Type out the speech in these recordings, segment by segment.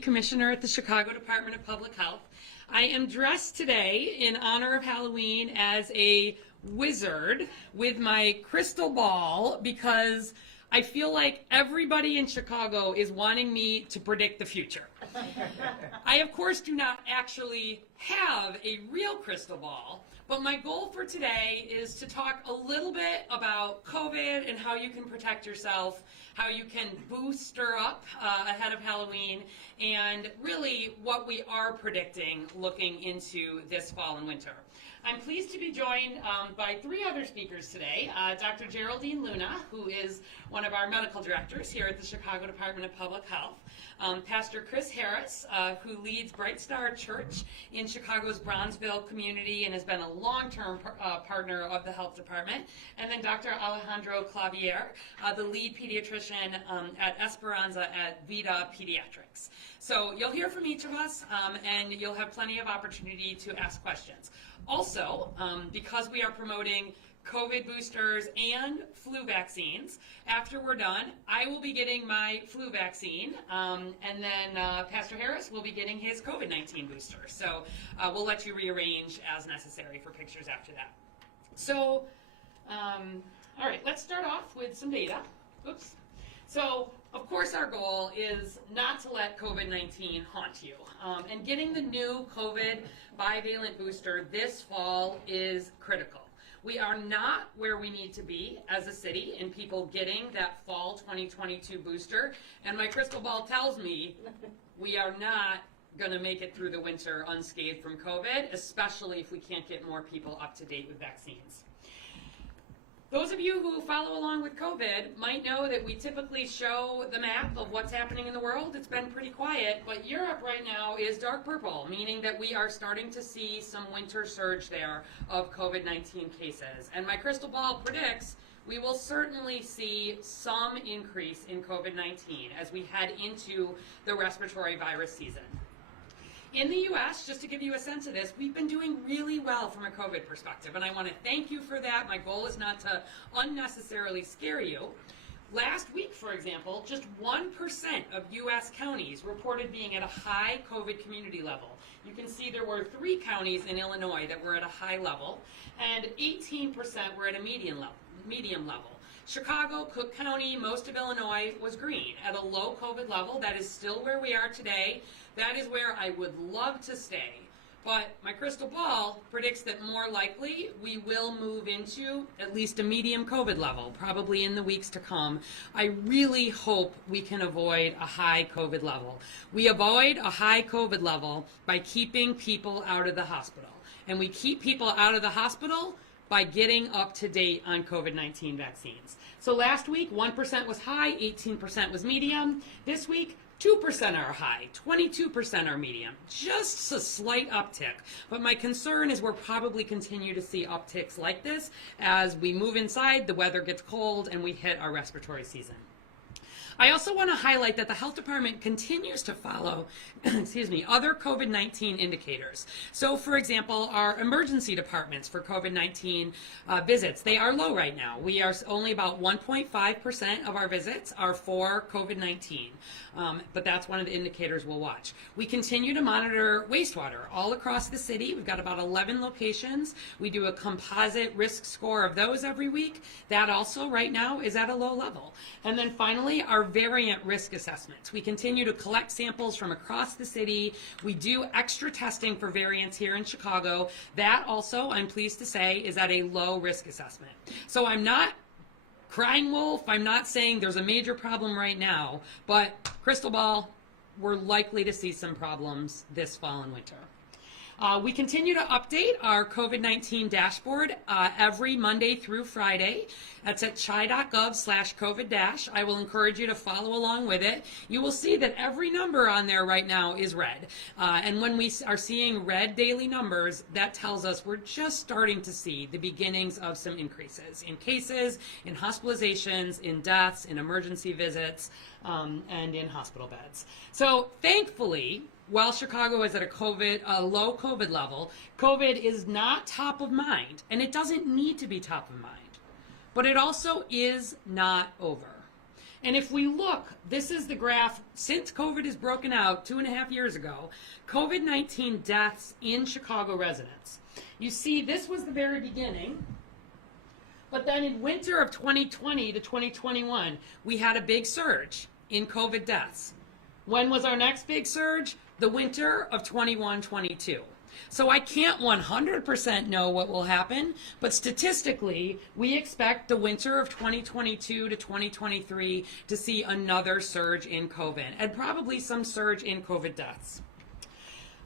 Commissioner at the Chicago Department of Public Health. I am dressed today in honor of Halloween as a wizard with my crystal ball because I feel like everybody in Chicago is wanting me to predict the future. I, of course, do not actually have a real crystal ball, but my goal for today is to talk a little bit about COVID and how you can protect yourself, how you can booster up ahead of Halloween, and really what we are predicting looking into this fall and winter. I'm pleased to be joined by three other speakers today. Dr. Geraldine Luna, who is one of our medical directors here at the Chicago Department of Public Health. Pastor Chris Harris, who leads Bright Star Church in Chicago's Bronzeville community and has been a long-term partner of the health department. And then Dr. Alejandro Clavier, the lead pediatrician at Esperanza at Vida Pediatrics. So you'll hear from each of us, and you'll have plenty of opportunity to ask questions. Also, because we are promoting COVID boosters and flu vaccines, after we're done, I will be getting my flu vaccine, and then Pastor Harris will be getting his COVID-19 booster. So we'll let you rearrange as necessary for pictures after that. So, all right, let's start off with some data. Oops. So, of course, our goal is not to let COVID-19 haunt you. And getting the new COVID bivalent booster this fall is critical. We are not where we need to be as a city in people getting that fall 2022 booster. And my crystal ball tells me we are not going to make it through the winter unscathed from COVID, especially if we can't get more people up to date with vaccines. Those of you who follow along with COVID might know that we typically show the map of what's happening in the world. It's been pretty quiet, but Europe right now is dark purple, meaning that we are starting to see some winter surge there of COVID-19 cases. And my crystal ball predicts we will certainly see some increase in COVID-19 as we head into the respiratory virus season. In the U.S., just to give you a sense of this, we've been doing really well from a COVID perspective, and I want to thank you for that. My goal is not to unnecessarily scare you. Last week, for example, just 1% of U.S. counties reported being at a high COVID community level. You can see there were 3 counties in Illinois that were at a high level, and 18% were at a medium level. Chicago, Cook County, most of Illinois was green at a low COVID level. That is still where we are today. That is where I would love to stay. But my crystal ball predicts that more likely we will move into at least a medium COVID level, probably in the weeks to come. I really hope we can avoid a high COVID level. We avoid a high COVID level by keeping people out of the hospital. And we keep people out of the hospital by getting up to date on COVID-19 vaccines. So last week, 1% was high, 18% was medium. This week, 2% are high, 22% are medium. Just a slight uptick. But my concern is we'll probably continue to see upticks like this as we move inside, the weather gets cold, and we hit our respiratory season. I also want to highlight that the health department continues to follow other COVID-19 indicators. So, for example, our emergency departments for COVID-19 visits, they are low right now. We are only about 1.5% of our visits are for COVID-19, but that's one of the indicators we'll watch. We continue to monitor wastewater all across the city. We've got about 11 locations. We do a composite risk score of those every week. That also right now is at a low level. And then finally, our variant risk assessments. We continue to collect samples from across the city. We do extra testing for variants here in Chicago. That also, I'm pleased to say, is at a low risk assessment. So I'm not crying wolf. I'm not saying there's a major problem right now, but crystal ball, we're likely to see some problems this fall and winter. We continue to update our COVID-19 dashboard every Monday through Friday. That's at chi.gov/COVID-. I will encourage you to follow along with it. You will see that every number on there right now is red. And when we are seeing red daily numbers, that tells us we're just starting to see the beginnings of some increases in cases, in hospitalizations, in deaths, in emergency visits, and in hospital beds. So thankfully, while Chicago is at a low COVID level, COVID is not top of mind, and it doesn't need to be top of mind. But it also is not over. And if we look, this is the graph since COVID is broken out 2.5 years ago, COVID-19 deaths in Chicago residents. You see, this was the very beginning, but then in winter of 2020 to 2021, we had a big surge in COVID deaths. When was our next big surge? The winter of 21-22. So I can't 100% know what will happen, but statistically, we expect the winter of 2022 to 2023 to see another surge in COVID, and probably some surge in COVID deaths.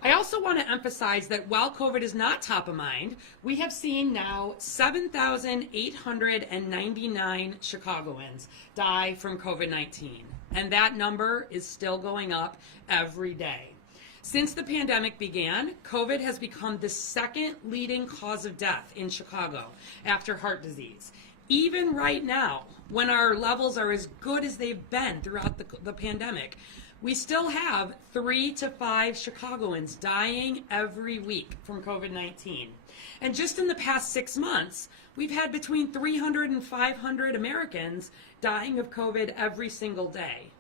I also want to emphasize that while COVID is not top of mind, we have seen now 7,899 Chicagoans die from COVID-19, and that number is still going up every day. Since the pandemic began, COVID has become the second leading cause of death in Chicago after heart disease. Even right now, when our levels are as good as they've been throughout the pandemic, we still have 3 to 5 Chicagoans dying every week from COVID-19. And just in the past 6 months, we've had between 300 and 500 Americans dying of COVID every single day.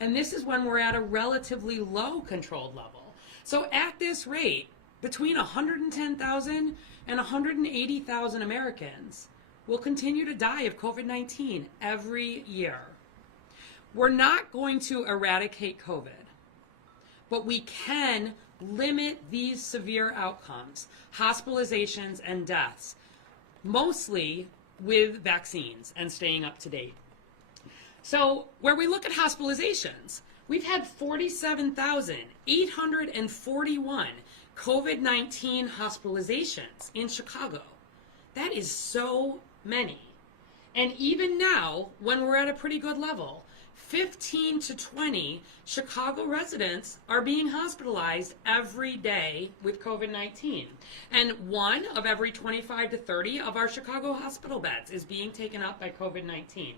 And this is when we're at a relatively low controlled level. So at this rate, between 110,000 and 180,000 Americans will continue to die of COVID-19 every year. We're not going to eradicate COVID, but we can limit these severe outcomes, hospitalizations and deaths, mostly with vaccines and staying up to date. So where we look at hospitalizations, we've had 47,841 COVID-19 hospitalizations in Chicago. That is so many. And even now, when we're at a pretty good level, 15 to 20 Chicago residents are being hospitalized every day with COVID-19. And 1 of every 25 to 30 of our Chicago hospital beds is being taken up by COVID-19.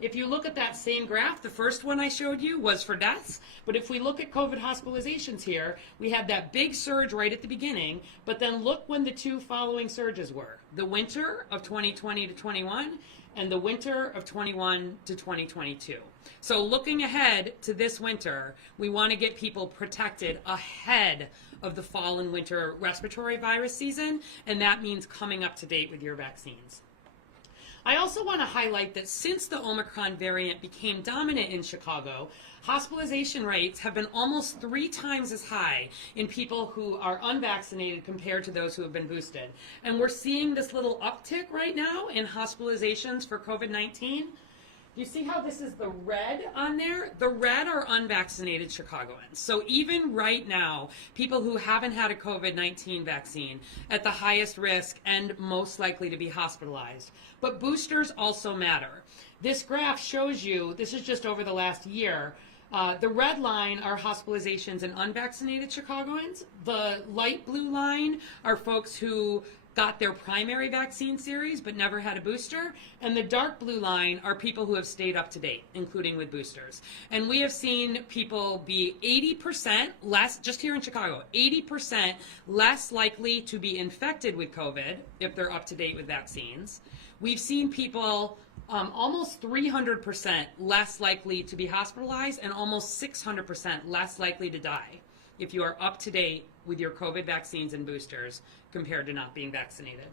If you look at that same graph, the first one I showed you was for deaths, but if we look at COVID hospitalizations here, we had that big surge right at the beginning, but then look when the 2 following surges were. The winter of 2020 to 21 and the winter of 21 to 2022. So looking ahead to this winter, we want to get people protected ahead of the fall and winter respiratory virus season, and that means coming up to date with your vaccines. I also want to highlight that since the Omicron variant became dominant in Chicago, hospitalization rates have been almost 3 times as high in people who are unvaccinated compared to those who have been boosted. And we're seeing this little uptick right now in hospitalizations for COVID-19. You see how this is the red on there? The red are unvaccinated Chicagoans. So even right now, people who haven't had a COVID-19 vaccine at the highest risk and most likely to be hospitalized. But boosters also matter. This graph shows you, this is just over the last year, the red line are hospitalizations in unvaccinated Chicagoans. The light blue line are folks who got their primary vaccine series but never had a booster, and the dark blue line are people who have stayed up to date, including with boosters. And we have seen people be 80% less, just here in Chicago, 80% less likely to be infected with COVID if they're up to date with vaccines. We've seen people almost 300% less likely to be hospitalized and almost 600% less likely to die if you are up to date with your COVID vaccines and boosters compared to not being vaccinated.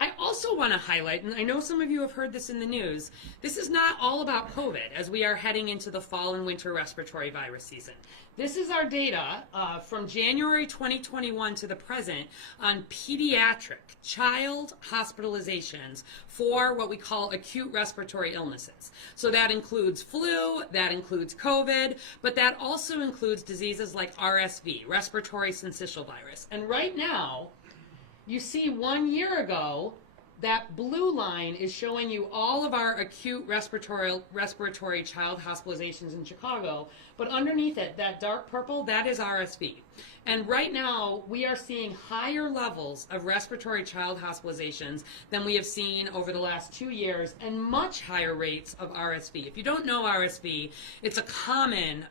I also want to highlight, and I know some of you have heard this in the news, this is not all about COVID as we are heading into the fall and winter respiratory virus season. This is our data from January 2021 to the present on pediatric child hospitalizations for what we call acute respiratory illnesses. So that includes flu, that includes COVID, but that also includes diseases like RSV, respiratory syncytial virus. And right now, you see 1 year ago, that blue line is showing you all of our acute respiratory child hospitalizations in Chicago, but underneath it, that dark purple, that is RSV. And right now, we are seeing higher levels of respiratory child hospitalizations than we have seen over the last 2 years, and much higher rates of RSV. If you don't know RSV, it's a common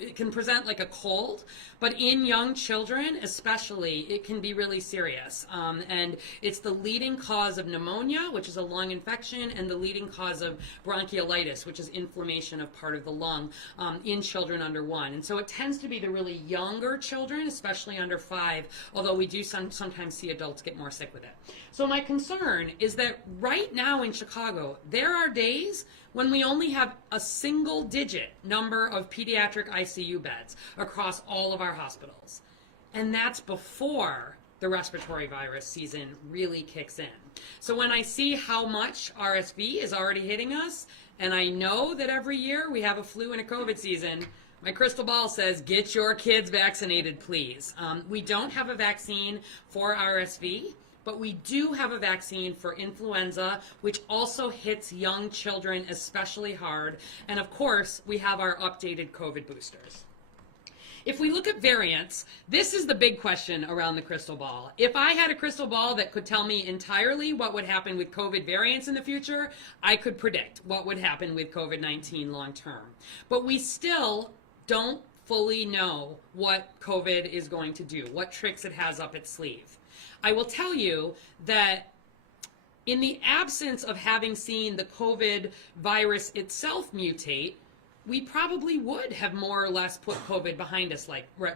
it can present like a cold, but in young children especially, it can be really serious. And it's the leading cause of pneumonia, which is a lung infection, and the leading cause of bronchiolitis, which is inflammation of part of the lung in children under 1. And so it tends to be the really younger children, especially under 5, although we do sometimes see adults get more sick with it. So my concern is that right now in Chicago, there are days when we only have a single-digit number of pediatric ICU beds across all of our hospitals. And that's before the respiratory virus season really kicks in. So when I see how much RSV is already hitting us, and I know that every year we have a flu and a COVID season, my crystal ball says, get your kids vaccinated, please. We don't have a vaccine for RSV, but we do have a vaccine for influenza, which also hits young children especially hard. And of course, we have our updated COVID boosters. If we look at variants, this is the big question around the crystal ball. If I had a crystal ball that could tell me entirely what would happen with COVID variants in the future, I could predict what would happen with COVID-19 long term. But we still don't fully know what COVID is going to do, what tricks it has up its sleeve. I will tell you that in the absence of having seen the COVID virus itself mutate, we probably would have more or less put COVID behind us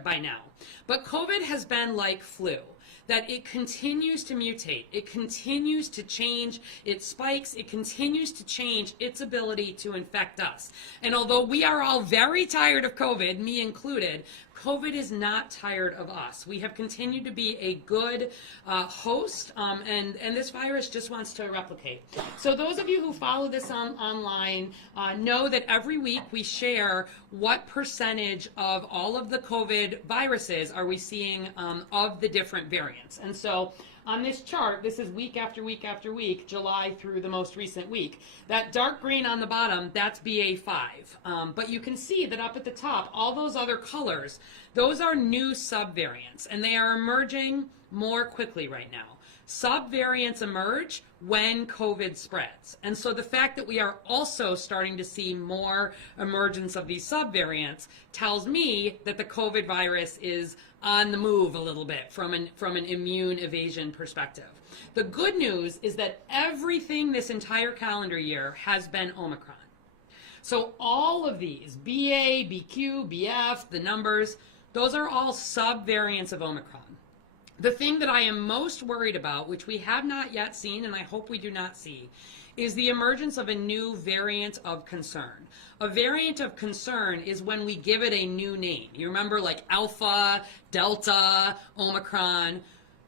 by now. But COVID has been like flu, that it continues to mutate, it continues to change its spikes, it continues to change its ability to infect us. And although we are all very tired of COVID, me included, COVID is not tired of us. We have continued to be a good host, and this virus just wants to replicate. So those of you who follow this online know that every week we share what percentage of all of the COVID viruses are we seeing of the different variants. And so on this chart, this is week after week after week, July through the most recent week. That dark green on the bottom, that's BA5. But you can see that up at the top, all those other colors, those are new subvariants, and they are emerging more quickly right now. Subvariants emerge when COVID spreads. And so the fact that we are also starting to see more emergence of these subvariants tells me that the COVID virus is on the move a little bit from an immune evasion perspective. The good news is that everything this entire calendar year has been Omicron. So all of these, BA, BQ, BF, the numbers, those are all subvariants of Omicron. The thing that I am most worried about, which we have not yet seen, and I hope we do not see, is the emergence of a new variant of concern. A variant of concern is when we give it a new name. You remember like Alpha, Delta, Omicron.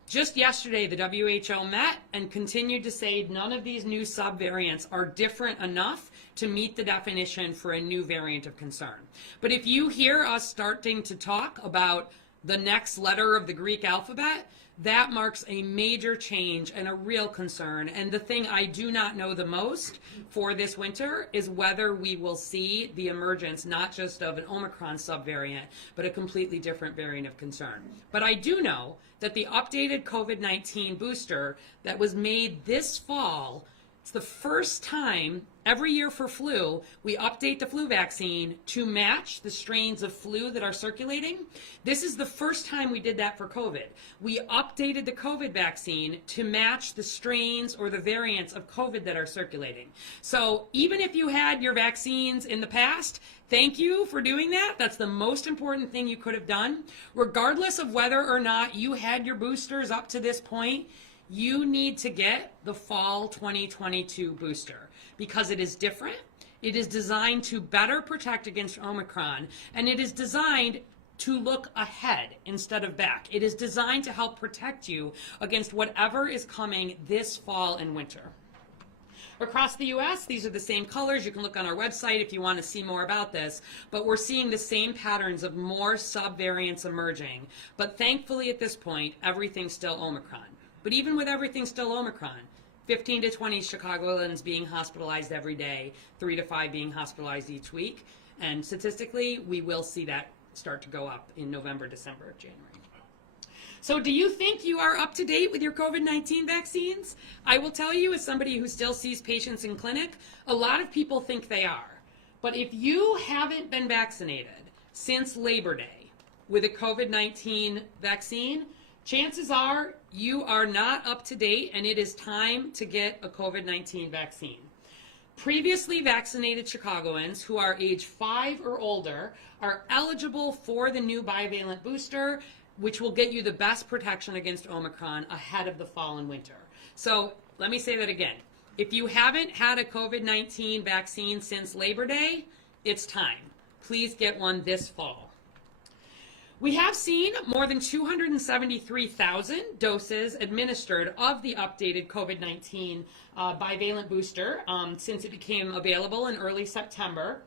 Just yesterday, the WHO met and continued to say none of these new subvariants are different enough to meet the definition for a new variant of concern. But if you hear us starting to talk about the next letter of the Greek alphabet, that marks a major change and a real concern. And the thing I do not know the most for this winter is whether we will see the emergence not just of an Omicron subvariant, but a completely different variant of concern. But I do know that the updated COVID-19 booster that was made this fall, it's the first time every year for flu, we update the flu vaccine to match the strains of flu that are circulating. This is the first time we did that for COVID. We updated the COVID vaccine to match the strains or the variants of COVID that are circulating. So even if you had your vaccines in the past, thank you for doing that. That's the most important thing you could have done. Regardless of whether or not you had your boosters up to this point, you need to get the fall 2022 booster because it is different. It is designed to better protect against Omicron, and it is designed to look ahead instead of back. It is designed to help protect you against whatever is coming this fall and winter. Across the U.S., these are the same colors. You can look on our website if you want to see more about this, but we're seeing the same patterns of more subvariants emerging. But thankfully at this point, everything's still Omicron. But even with everything still Omicron, 15 to 20 Chicagoans being hospitalized every day, 3 to 5 being hospitalized each week, and statistically, we will see that start to go up in November, December, January. So do you think you are up to date with your COVID-19 vaccines? I will tell you, as somebody who still sees patients in clinic, a lot of people think they are. But if you haven't been vaccinated, since Labor Day with a COVID-19 vaccine, chances are you are not up to date and it is time to get a COVID-19 vaccine. Previously vaccinated Chicagoans who are age 5 or older are eligible for the new bivalent booster, which will get you the best protection against Omicron ahead of the fall and winter. So let me say that again. If you haven't had a COVID-19 vaccine since Labor Day, it's time. Please get one this fall. We have seen more than 273,000 doses administered of the updated COVID-19 bivalent booster since it became available in early September.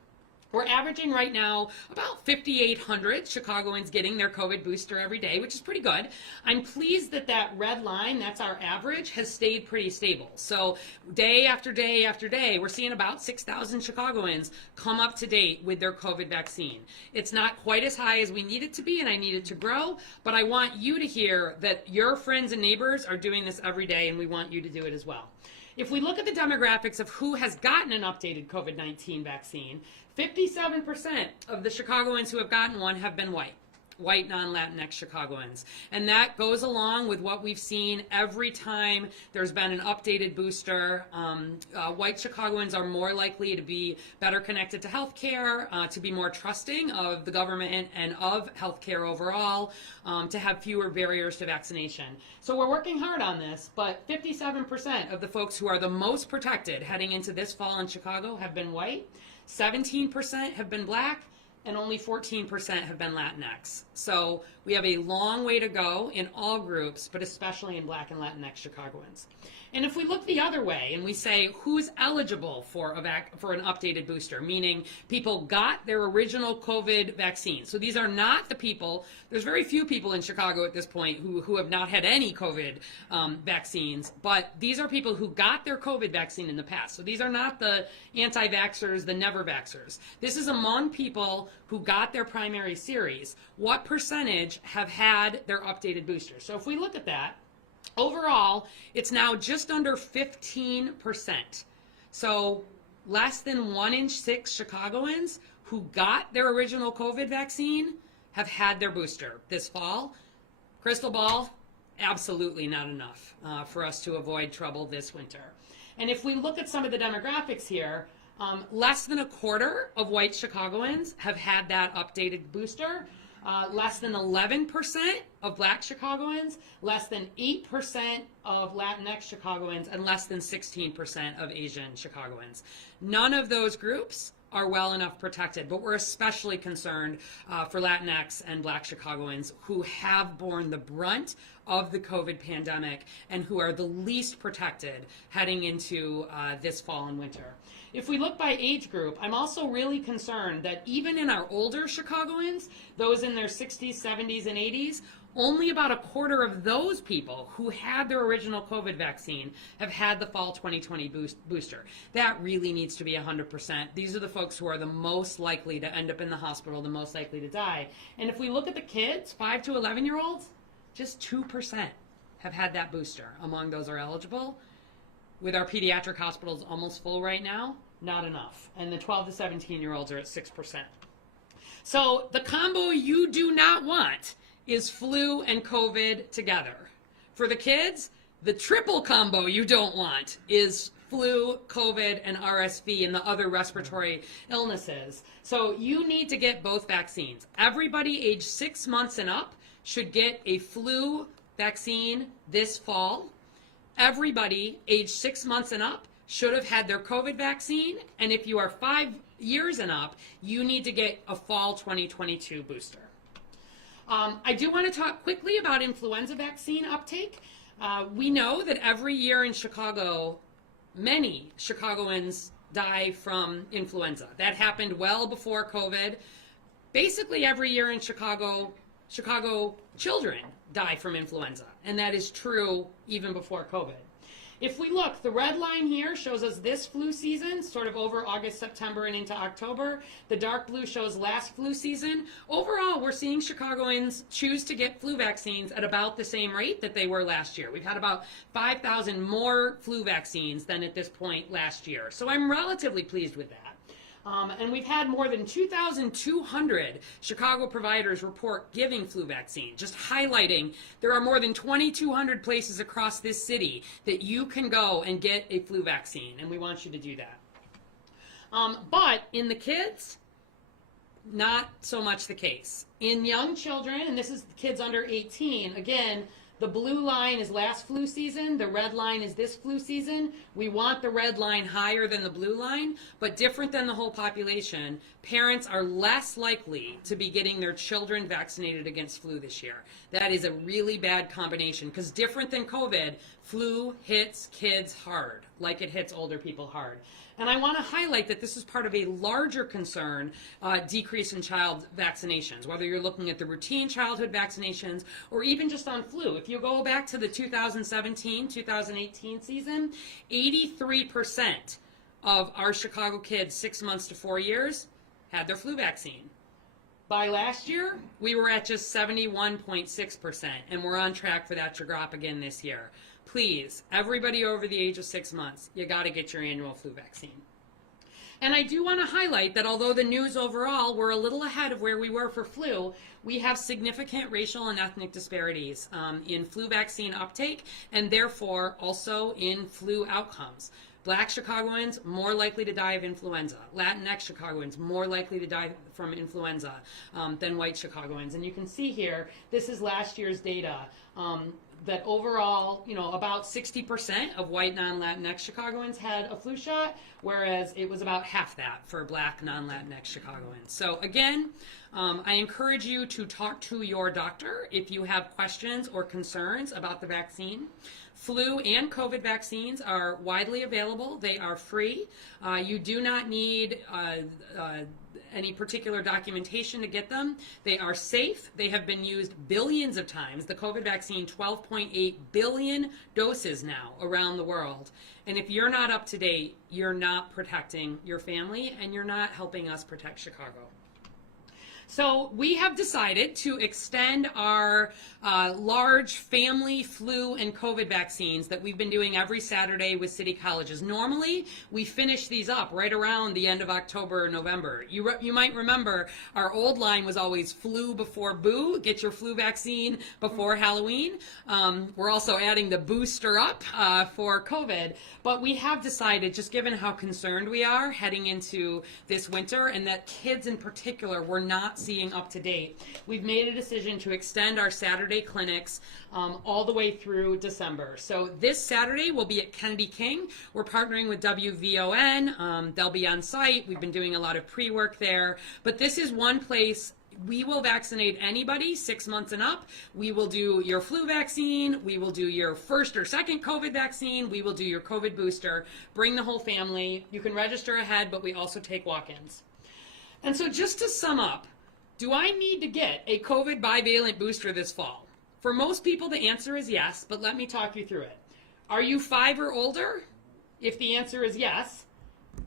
We're averaging right now about 5,800 Chicagoans getting their COVID booster every day, which is pretty good. I'm pleased that that red line, that's our average, has stayed pretty stable. So day after day after day, we're seeing about 6,000 Chicagoans come up to date with their COVID vaccine. It's not quite as high as we need it to be, and I need it to grow, but I want you to hear that your friends and neighbors are doing this every day, and we want you to do it as well. If we look at the demographics of who has gotten an updated COVID-19 vaccine, 57% of the Chicagoans who have gotten one have been white non-Latinx Chicagoans. And that goes along with what we've seen every time there's been an updated booster. White Chicagoans are more likely to be better connected to healthcare, to be more trusting of the government and of healthcare overall, to have fewer barriers to vaccination. So we're working hard on this, but 57% of the folks who are the most protected heading into this fall in Chicago have been white, 17% have been black, and only 14% have been Latinx. So we have a long way to go in all groups, but especially in Black and Latinx Chicagoans. And if we look the other way and we say who's eligible for an updated booster, meaning people got their original COVID vaccine. So these are not the people, there's very few people in Chicago at this point who have not had any COVID vaccines, but these are people who got their COVID vaccine in the past. So these are not the anti-vaxxers, the never-vaxxers. This is among people who got their primary series. What percentage have had their updated booster? So if we look at that, overall, it's now just under 15%. So less than 1 in 6 Chicagoans who got their original COVID vaccine have had their booster this fall. Crystal ball, absolutely not enough for us to avoid trouble this winter. And if we look at some of the demographics here, less than a quarter of white Chicagoans have had that updated booster. Less than 11% of black Chicagoans, less than 8% of Latinx Chicagoans, and less than 16% of Asian Chicagoans. None of those groups are well enough protected, but we're especially concerned for Latinx and black Chicagoans who have borne the brunt of the COVID pandemic and who are the least protected heading into this fall and winter. If we look by age group, I'm also really concerned that even in our older Chicagoans, those in their 60s, 70s, and 80s, only about a quarter of those people who had their original COVID vaccine have had the fall 2020 booster. That really needs to be 100%. These are the folks who are the most likely to end up in the hospital, the most likely to die. And if we look at the kids, 5 to 11-year-olds, just 2% have had that booster among those who are eligible. With our pediatric hospitals almost full right now, not enough. And the 12 to 17-year-olds are at 6%. So the combo you do not want is flu and COVID together. For the kids, the triple combo you don't want is flu, COVID, and RSV and the other respiratory illnesses. So you need to get both vaccines. Everybody age 6 months and up should get a flu vaccine this fall. Everybody age 6 months and up should have had their COVID vaccine. And if you are 5 years and up, you need to get a fall 2022 booster. I do want to talk quickly about influenza vaccine uptake. We know that every year in Chicago, many Chicagoans die from influenza. That happened well before COVID. Basically every year in Chicago children die from influenza, and that is true even before COVID. If we look, the red line here shows us this flu season, sort of over August, September, and into October. The dark blue shows last flu season. Overall, we're seeing Chicagoans choose to get flu vaccines at about the same rate that they were last year. We've had about 5,000 more flu vaccines than at this point last year. So I'm relatively pleased with that. And we've had more than 2,200 Chicago providers report giving flu vaccine, just highlighting there are more than 2,200 places across this city that you can go and get a flu vaccine, and we want you to do that. But in the kids, not so much the case. In young children, and this is kids under 18, again, the blue line is last flu season, the red line is this flu season. We want the red line higher than the blue line, but different than the whole population, parents are less likely to be getting their children vaccinated against flu this year. That is a really bad combination, because different than COVID, flu hits kids hard, like it hits older people hard. And I want to highlight that this is part of a larger concern, decrease in child vaccinations, whether you're looking at the routine childhood vaccinations or even just on flu. If you go back to the 2017-2018 season, 83% of our Chicago kids 6 months to 4 years had their flu vaccine. By last year, we were at just 71.6%, and we're on track for that to drop again this year. Please, everybody over the age of 6 months, you got to get your annual flu vaccine. And I do want to highlight that although the news overall, we're a little ahead of where we were for flu, we have significant racial and ethnic disparities in flu vaccine uptake, and therefore also in flu outcomes. Black Chicagoans more likely to die of influenza. Latinx Chicagoans more likely to die from influenza than white Chicagoans. And you can see here, this is last year's data, that overall, about 60% of white non-Latinx Chicagoans had a flu shot, whereas it was about half that for Black non-Latinx Chicagoans. So again, I encourage you to talk to your doctor if you have questions or concerns about the vaccine. Flu and COVID vaccines are widely available. They are free. You do not need any particular documentation to get them. They are safe. They have been used billions of times. The COVID vaccine, 12.8 billion doses now around the world. And if you're not up to date, you're not protecting your family and you're not helping us protect Chicago. So we have decided to extend our large family flu and COVID vaccines that we've been doing every Saturday with city colleges. Normally, we finish these up right around the end of October or November. You might remember our old line was always flu before boo, get your flu vaccine before Halloween. We're also adding the booster up for COVID. But we have decided, just given how concerned we are heading into this winter and that kids in particular were not seeing up to date, we've made a decision to extend our Saturday clinics all the way through December. So this Saturday we'll be at Kennedy King. We're partnering with WVON. They'll be on site. We've been doing a lot of pre-work there. But this is one place we will vaccinate anybody 6 months and up. We will do your flu vaccine. We will do your first or second COVID vaccine. We will do your COVID booster. Bring the whole family. You can register ahead, but we also take walk-ins. And so just to sum up, do I need to get a COVID bivalent booster this fall? For most people, the answer is yes, but let me talk you through it. Are you 5 or older? If the answer is yes,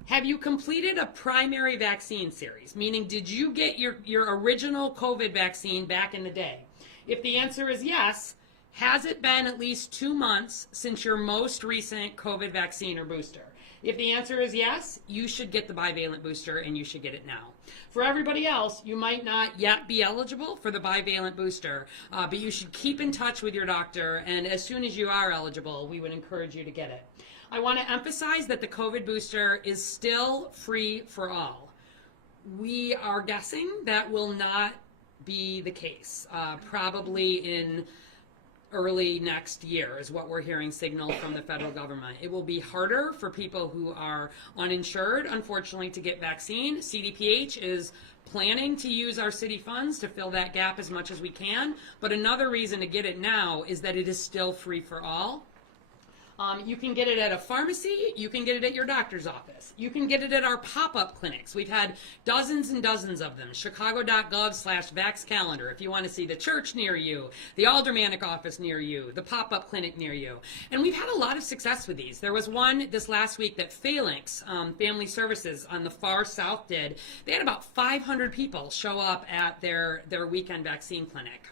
have you completed a primary vaccine series? Meaning, did you get your original COVID vaccine back in the day? If the answer is yes, has it been at least 2 months since your most recent COVID vaccine or booster? If the answer is yes, you should get the bivalent booster and you should get it now. For everybody else, you might not yet be eligible for the bivalent booster, but you should keep in touch with your doctor, and as soon as you are eligible, we would encourage you to get it. I want to emphasize that the COVID booster is still free for all. We are guessing that will not be the case, probably in early next year is what we're hearing signaled from the federal government. It will be harder for people who are uninsured, unfortunately, to get vaccine. CDPH is planning to use our city funds to fill that gap as much as we can, but another reason to get it now is that it is still free for all. You can get it at a pharmacy. You can get it at your doctor's office. You can get it at our pop-up clinics. We've had dozens and dozens of them. Chicago.gov/VaxCalendar if you want to see the church near you, the aldermanic office near you, the pop-up clinic near you. And we've had a lot of success with these. There was one this last week that Phalanx Family Services on the far south did. They had about 500 people show up at their weekend vaccine clinic.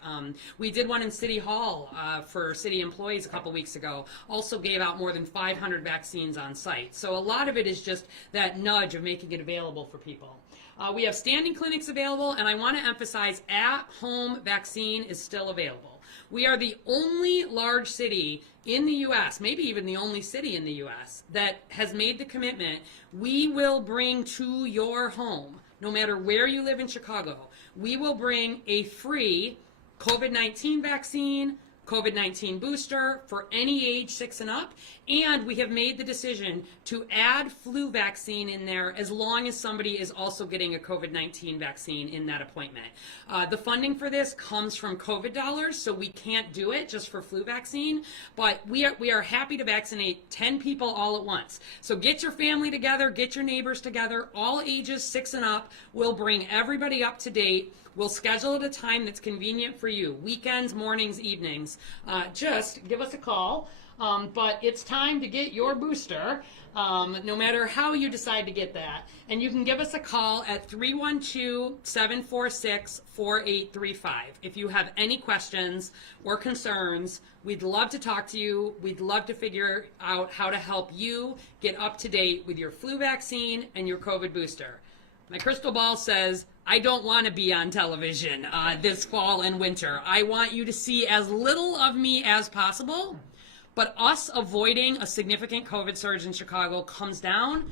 We did one in City Hall for city employees a couple weeks ago. Also gave give out more than 500 vaccines on site. So a lot of it is just that nudge of making it available for people. We have standing clinics available, and I want to emphasize at-home vaccine is still available. We are the only large city in the U.S., maybe even the only city in the U.S., that has made the commitment, we will bring to your home, no matter where you live in Chicago, we will bring a free COVID-19 vaccine, COVID-19 booster for any age 6 and up, and we have made the decision to add flu vaccine in there as long as somebody is also getting a COVID-19 vaccine in that appointment. The funding for this comes from COVID dollars, so we can't do it just for flu vaccine, but we are happy to vaccinate 10 people all at once. So get your family together, get your neighbors together, all ages 6 and up. We'll bring everybody up to date. We'll schedule at a time that's convenient for you, weekends, mornings, evenings. Just give us a call, but it's time to get your booster, no matter how you decide to get that. And you can give us a call at 312-746-4835. If you have any questions or concerns, we'd love to talk to you. We'd love to figure out how to help you get up to date with your flu vaccine and your COVID booster. My crystal ball says, I don't want to be on television this fall and winter. I want you to see as little of me as possible, but us avoiding a significant COVID surge in Chicago comes down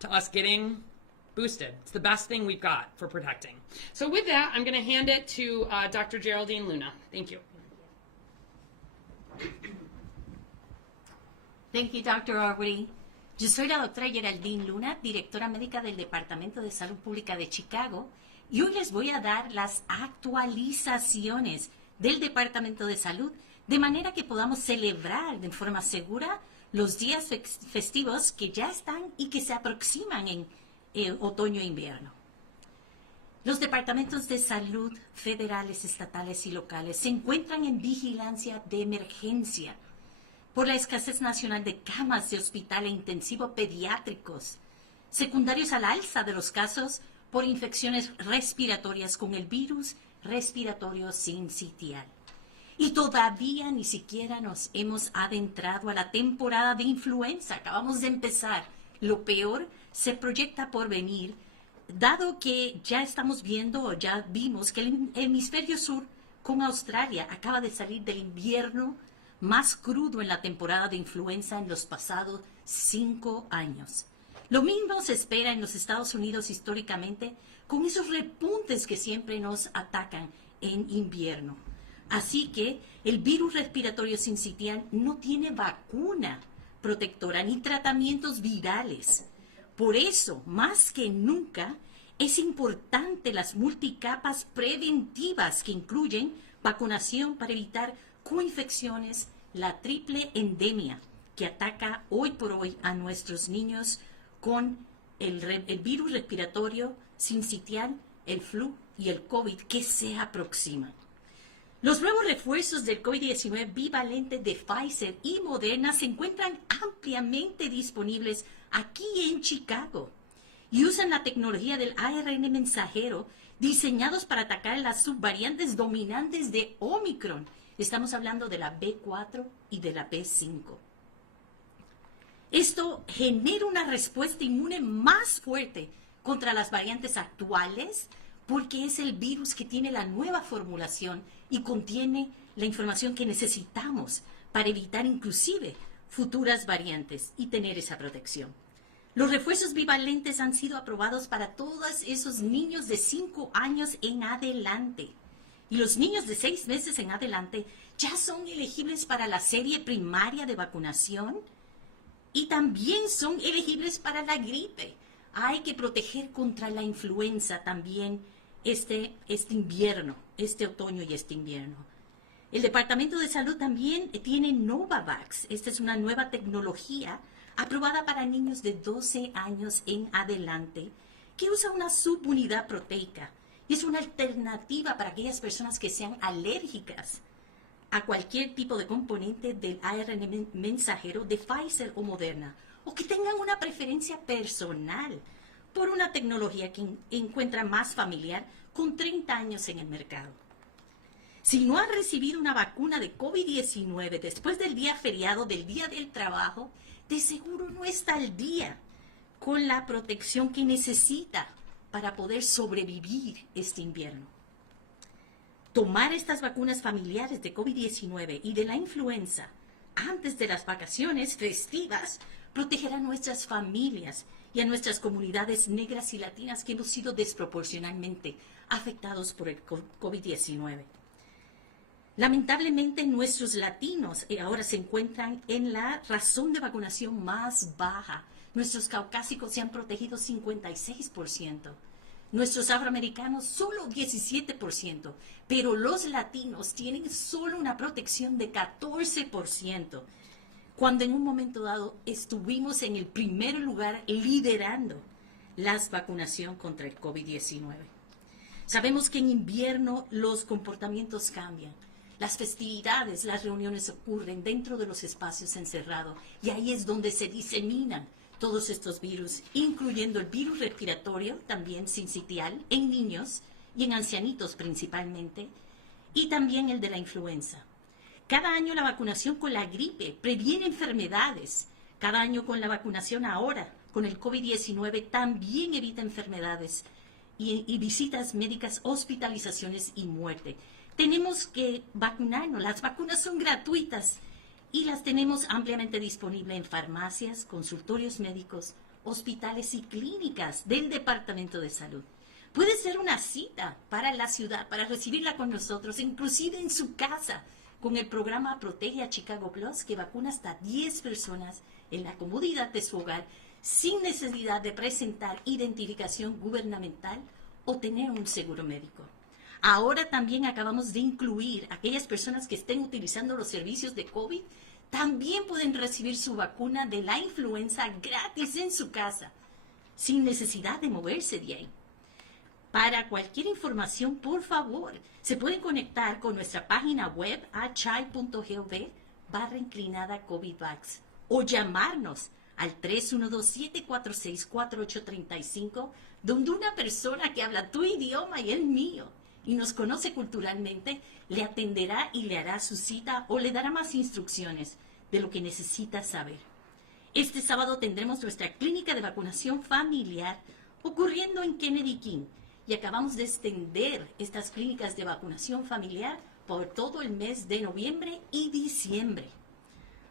to us getting boosted. It's the best thing we've got for protecting. So with that, I'm going to hand it to Dr. Geraldine Luna. Thank you. Thank you, Dr. Aubrey. Yo soy la doctora Geraldine Luna, directora médica del Departamento de Salud Pública de Chicago, y hoy les voy a dar las actualizaciones del Departamento de Salud de manera que podamos celebrar de forma segura los días festivos que ya están y que se aproximan en otoño e invierno. Los departamentos de salud federales, estatales y locales se encuentran en vigilancia de emergencia por la escasez nacional de camas de hospital e intensivo pediátricos, secundarios al alza de los casos por infecciones respiratorias con el virus respiratorio sincitial. Y todavía ni siquiera nos hemos adentrado a la temporada de influenza. Acabamos de empezar. Lo peor se proyecta por venir, dado que ya estamos viendo o ya vimos que el hemisferio sur con Australia acaba de salir del invierno más crudo en la temporada de influenza en los pasados 5 años. Lo mismo se espera en los Estados Unidos históricamente con esos repuntes que siempre nos atacan en invierno. Así que el virus respiratorio sincitial no tiene vacuna protectora ni tratamientos virales. Por eso, más que nunca, es importante las multicapas preventivas que incluyen vacunación para evitar coinfecciones, la triple endemia que ataca hoy por hoy a nuestros niños con el virus respiratorio sincitial, el flu y el COVID que se aproximan. Los nuevos refuerzos del COVID-19 bivalente de Pfizer y Moderna se encuentran ampliamente disponibles aquí en Chicago y usan la tecnología del ARN mensajero diseñados para atacar las subvariantes dominantes de Omicron. Estamos hablando de la B4 y de la B5. Esto genera una respuesta inmune más fuerte contra las variantes actuales porque es el virus que tiene la nueva formulación y contiene la información que necesitamos para evitar inclusive futuras variantes y tener esa protección. Los refuerzos bivalentes han sido aprobados para todos esos niños de 5 años en adelante. Y los niños de 6 meses en adelante ya son elegibles para la serie primaria de vacunación y también son elegibles para la gripe. Hay que proteger contra la influenza también este invierno, este otoño y este invierno. El Departamento de Salud también tiene Novavax. Esta es una nueva tecnología aprobada para niños de 12 años en adelante que usa una subunidad proteica. Y es una alternativa para aquellas personas que sean alérgicas a cualquier tipo de componente del ARN mensajero de Pfizer o Moderna, o que tengan una preferencia personal por una tecnología que encuentra más familiar con 30 años en el mercado. Si no ha recibido una vacuna de COVID-19 después del día feriado del Día del Trabajo, de seguro no está al día con la protección que necesita para poder sobrevivir este invierno. Tomar estas vacunas familiares de COVID-19 y de la influenza antes de las vacaciones festivas protegerá a nuestras familias y a nuestras comunidades negras y latinas que hemos sido desproporcionalmente afectados por el COVID-19. Lamentablemente, nuestros latinos ahora se encuentran en la razón de vacunación más baja. Nuestros caucásicos se han protegido 56%. Nuestros afroamericanos solo 17%. Pero los latinos tienen solo una protección de 14%. Cuando en un momento dado estuvimos en el primer lugar liderando la vacunación contra el COVID-19. Sabemos que en invierno los comportamientos cambian. Las festividades, las reuniones ocurren dentro de los espacios encerrados y ahí es donde se diseminan todos estos virus, incluyendo el virus respiratorio, también sincitial, en niños y en ancianitos principalmente, y también el de la influenza. Cada año la vacunación con la gripe previene enfermedades. Cada año con la vacunación ahora, con el COVID-19, también evita enfermedades y visitas médicas, hospitalizaciones y muerte. Tenemos que vacunarnos. Las vacunas son gratuitas y las tenemos ampliamente disponibles en farmacias, consultorios médicos, hospitales y clínicas del Departamento de Salud. Puede ser una cita para la ciudad, para recibirla con nosotros, inclusive en su casa, con el programa Protege a Chicago Plus, que vacuna hasta 10 personas en la comodidad de su hogar, sin necesidad de presentar identificación gubernamental o tener un seguro médico. Ahora también acabamos de incluir a aquellas personas que estén utilizando los servicios de COVID, también pueden recibir su vacuna de la influenza gratis en su casa, sin necesidad de moverse de ahí. Para cualquier información, por favor, se pueden conectar con nuestra página web a chai.gov/COVID-Vax o llamarnos al 312-746-4835, donde una persona que habla tu idioma y el mío y nos conoce culturalmente, le atenderá y le hará su cita o le dará más instrucciones de lo que necesita saber. Este sábado tendremos nuestra clínica de vacunación familiar ocurriendo en Kennedy King y acabamos de extender estas clínicas de vacunación familiar por todo el mes de noviembre y diciembre.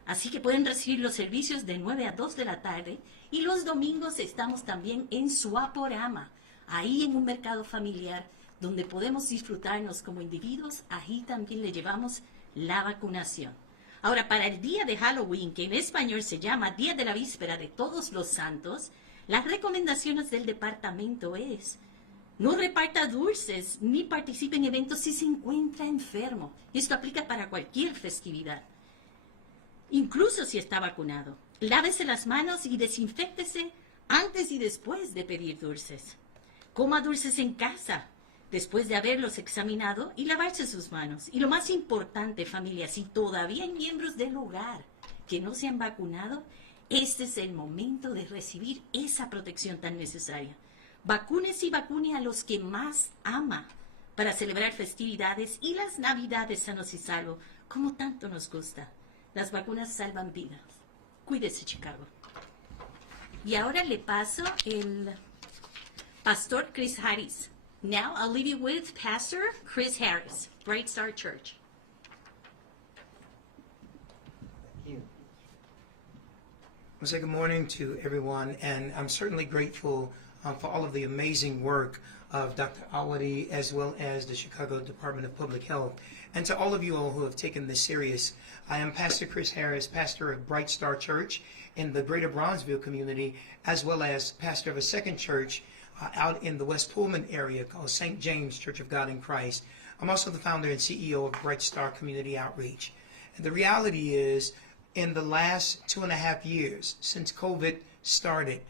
Así que pueden recibir los servicios de 9 a 2 de la tarde y los domingos estamos también en Suaporama, ahí en un mercado familiar donde podemos disfrutarnos como individuos, ahí también le llevamos la vacunación. Ahora, para el día de Halloween, que en español se llama Día de la Víspera de Todos los Santos, las recomendaciones del departamento es: no reparta dulces ni participe en eventos si se encuentra enfermo. Esto aplica para cualquier festividad, incluso si está vacunado. Lávese las manos y desinféctese antes y después de pedir dulces. Coma dulces en casa, después de haberlos examinado y lavarse sus manos. Y lo más importante, familia, si todavía hay miembros del hogar que no se han vacunado, este es el momento de recibir esa protección tan necesaria. Vacúnese y vacune a los que más ama para celebrar festividades y las navidades sanos y salvos, como tanto nos gusta. Las vacunas salvan vidas. Cuídese, Chicago. Y ahora le paso el pastor Chris Harris. Now I'll leave you with Pastor Chris Harris, Bright Star Church. Thank you. I'll say good morning to everyone, and I'm certainly grateful for all of the amazing work of Dr. Awadi as well as the Chicago Department of Public Health, and to all of you all who have taken this serious. I am Pastor Chris Harris, pastor of Bright Star Church in the greater Bronzeville community, as well as pastor of a second church out in the West Pullman area called St. James Church of God in Christ. I'm also the founder and CEO of Bright Star Community Outreach. And the reality is, in the last 2.5 years since COVID started,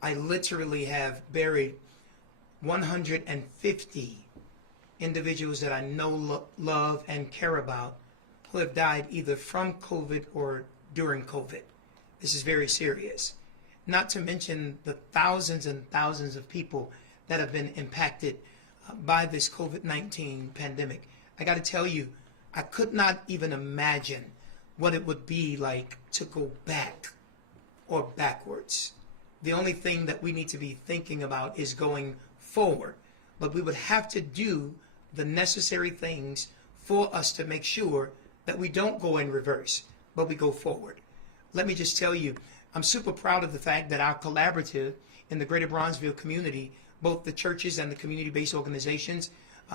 I literally have buried 150 individuals that I know, love, and care about who have died either from COVID or during COVID. This is very serious. Not to mention the thousands and thousands of people that have been impacted by this COVID-19 pandemic. I got to tell you, I could not even imagine what it would be like to go back or backwards. The only thing that we need to be thinking about is going forward. But we would have to do the necessary things for us to make sure that we don't go in reverse, but we go forward. Let me just tell you, I'm super proud of the fact that our collaborative in the greater Bronzeville community, both the churches and the community-based organizations,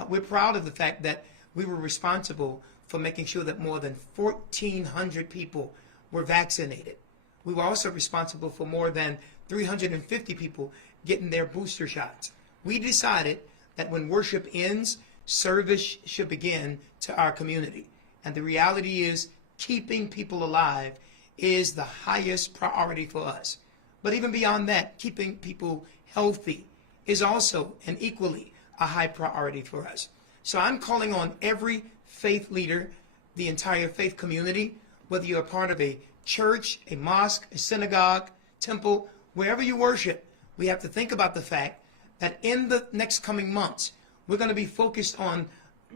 we're proud of the fact that we were responsible for making sure that more than 1,400 people were vaccinated. We were also responsible for more than 350 people getting their booster shots. We decided that when worship ends, service should begin to our community. And the reality is, keeping people alive is the highest priority for us. But even beyond that, keeping people healthy is also and equally a high priority for us. So I'm calling on every faith leader, the entire faith community, whether you're a part of a church, a mosque, a synagogue, temple, wherever you worship, we have to think about the fact that in the next coming months, we're going to be focused on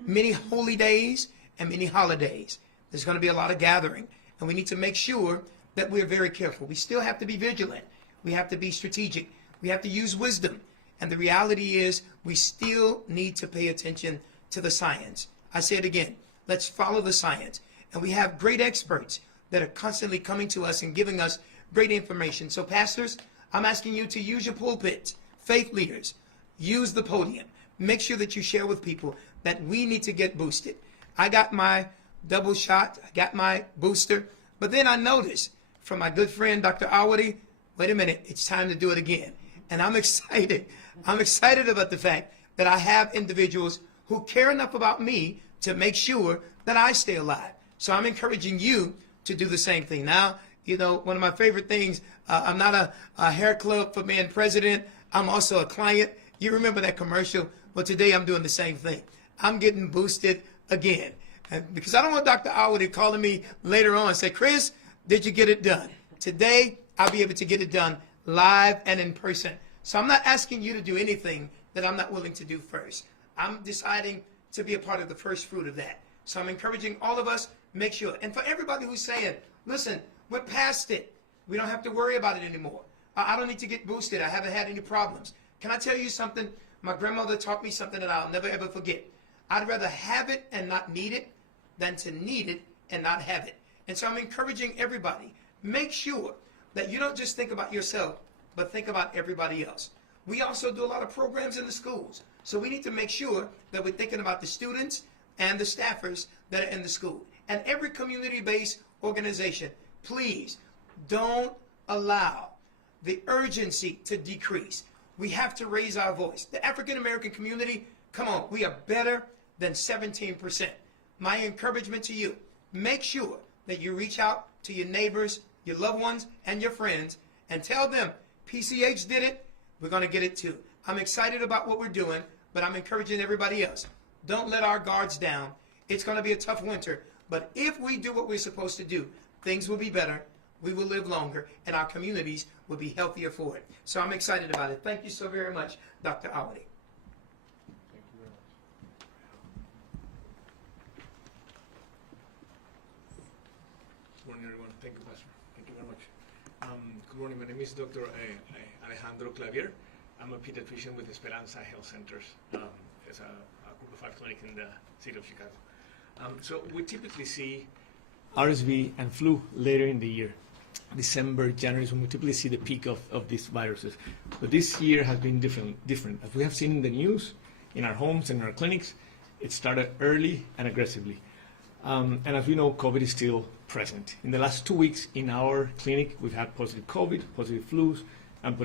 many holy days and many holidays. There's going to be a lot of gathering, and we need to make sure that we're very careful. We still have to be vigilant. We have to be strategic. We have to use wisdom. And the reality is we still need to pay attention to the science. I say it again, let's follow the science. And we have great experts that are constantly coming to us and giving us great information. So pastors, I'm asking you to use your pulpits. Faith leaders, use the podium. Make sure that you share with people that we need to get boosted. I got my double shot, I got my booster, but then I noticed from my good friend, Dr. Awadi, wait a minute, it's time to do it again. And I'm excited. I'm excited about the fact that I have individuals who care enough about me to make sure that I stay alive. So I'm encouraging you to do the same thing. Now, you know, one of my favorite things, I'm not a hair club for being president. I'm also a client. You remember that commercial? Well, today I'm doing the same thing. I'm getting boosted again. And because I don't want Dr. Awadi calling me later on and say, Chris, did you get it done? Today, I'll be able to get it done live and in person. So I'm not asking you to do anything that I'm not willing to do first. I'm deciding to be a part of the first fruit of that. So I'm encouraging all of us, make sure. And for everybody who's saying, listen, we're past it. We don't have to worry about it anymore. I don't need to get boosted. I haven't had any problems. Can I tell you something? My grandmother taught me something that I'll never ever forget. I'd rather have it and not need it than to need it and not have it. And so I'm encouraging everybody, make sure that you don't just think about yourself, but think about everybody else. We also do a lot of programs in the schools. So we need to make sure that we're thinking about the students and the staffers that are in the school. And every community-based organization, please don't allow the urgency to decrease. We have to raise our voice. The African American community, come on, we are better than 17%. My encouragement to you, make sure that you reach out to your neighbors, your loved ones, and your friends, and tell them, PCH did it, we're going to get it too. I'm excited about what we're doing, but I'm encouraging everybody else. Don't let our guards down. It's going to be a tough winter, but if we do what we're supposed to do, things will be better, we will live longer, and our communities will be healthier for it. So I'm excited about it. Thank you so very much, Dr. Awadi. Thank you very much. Good morning, everyone. Thank you, Pastor. Thank you very much. Good morning. My name is Dr. Alejandro Clavier. I'm a pediatrician with Esperanza Health Centers. It's a group of 5 clinic in the city of Chicago. So we typically see RSV and flu later in the year. December, January is when we typically see the peak of these viruses. But this year has been different. As we have seen in the news, in our homes and in our clinics, it started early and aggressively. And as we know, COVID is still present. In the last 2 weeks in our clinic, we've had positive COVID, positive flus, and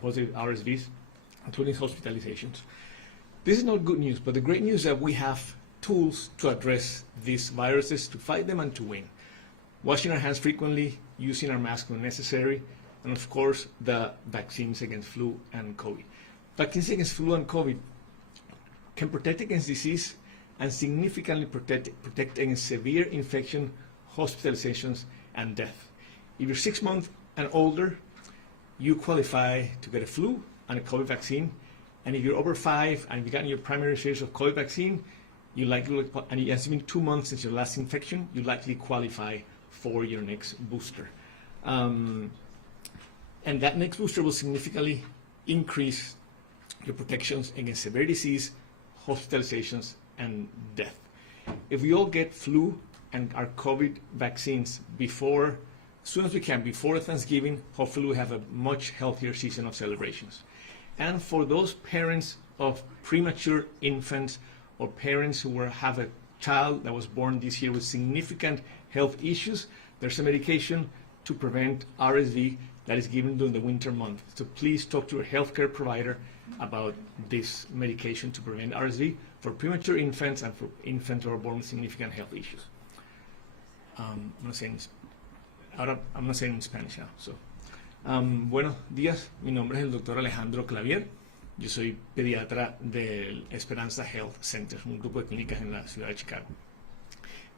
positive RSVs, including hospitalizations. This is not good news, but the great news is that we have tools to address these viruses, to fight them and to win. Washing our hands frequently, using our masks when necessary, and of course, the vaccines against flu and COVID. Vaccines against flu and COVID can protect against disease and significantly protect against severe infection, hospitalizations, and death. If you're 6 months and older, you qualify to get a flu and a COVID vaccine. And if you're over 5 and you've gotten your primary series of COVID vaccine, you likely, and it has been 2 months since your last infection, you likely qualify for your next booster. And that next booster will significantly increase your protections against severe disease, hospitalizations, and death. If we all get flu and our COVID vaccines as soon as we can, before Thanksgiving, hopefully we have a much healthier season of celebrations. And for those parents of premature infants or parents who have a child that was born this year with significant health issues, there's a medication to prevent RSV that is given during the winter month. So please talk to your healthcare provider about this medication to prevent RSV for premature infants and for infants who are born with significant health issues. I'm going to say in Spanish now. So, buenos días, mi nombre es el doctor Alejandro Clavier. Yo soy pediatra del Esperanza Health Center, un grupo de clínicas en la ciudad de Chicago.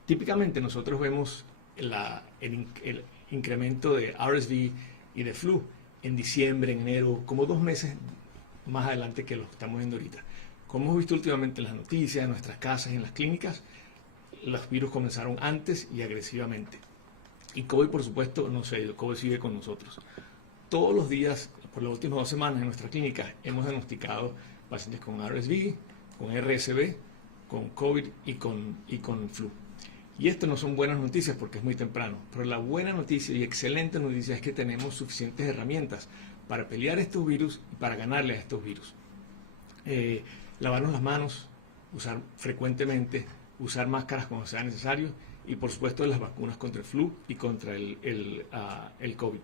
Típicamente nosotros vemos el incremento de RSV y de flu en diciembre, en enero, como 2 meses más adelante que lo estamos viendo ahorita. Como hemos visto últimamente en las noticias, en nuestras casas y en las clínicas, los virus comenzaron antes y agresivamente. Y COVID, por supuesto, no se ha ido, COVID sigue con nosotros. Todos los días, por las últimas 2 semanas en nuestra clínica, hemos diagnosticado pacientes con RSV, con RSV, con COVID y con flu. Y esto no son buenas noticias porque es muy temprano, pero la buena noticia y excelente noticia es que tenemos suficientes herramientas para pelear estos virus y para ganarle a estos virus. Lavarnos las manos, usar frecuentemente, usar máscaras cuando sea necesario y por supuesto las vacunas contra el flu y contra el COVID.